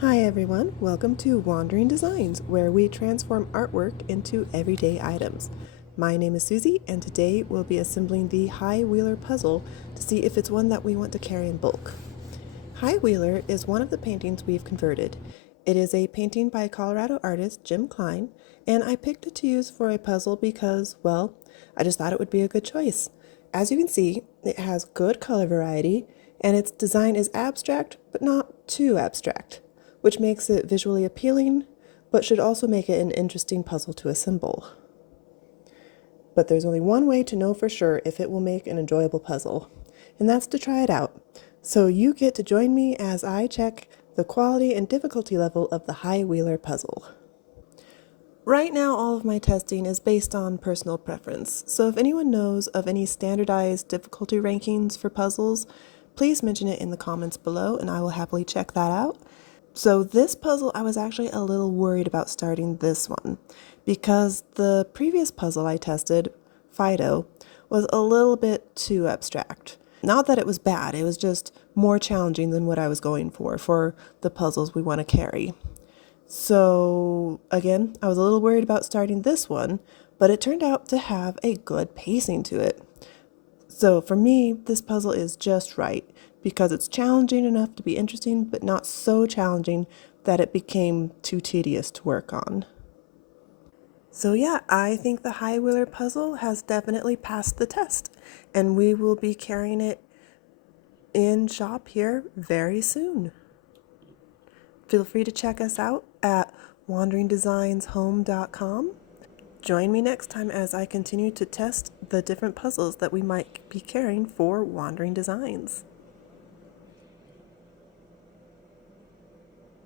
Hi everyone, welcome to Wandering Designs, where we transform artwork into everyday items. My name is Susie, and today we'll be assembling the High Wheeler puzzle to see if it's one that we want to carry in bulk. High Wheeler is one of the paintings we've converted. It is a painting by Colorado artist Jim Klein, and I picked it to use for a puzzle because, well, I just thought it would be a good choice. As you can see, it has good color variety, and its design is abstract, but not too abstract, which makes it visually appealing, but should also make it an interesting puzzle to assemble. But there's only one way to know for sure if it will make an enjoyable puzzle, and that's to try it out. So you get to join me as I check the quality and difficulty level of the High Wheeler puzzle. Right now, all of my testing is based on personal preference, so if anyone knows of any standardized difficulty rankings for puzzles, please mention it in the comments below and I will happily check that out. So this puzzle, I was actually a little worried about starting this one because the previous puzzle I tested, Fido, was a little bit too abstract. Not that it was bad, it was just more challenging than what I was going for the puzzles we want to carry. So again, I was a little worried about starting this one, but it turned out to have a good pacing to it. So for me, this puzzle is just right because it's challenging enough to be interesting, but not so challenging that it became too tedious to work on. So yeah, I think the High Wheeler puzzle has definitely passed the test, and we will be carrying it in shop here very soon. Feel free to check us out at wanderingdesignshome.com. Join me next time as I continue to test the different puzzles that we might be carrying for Wandering Designs.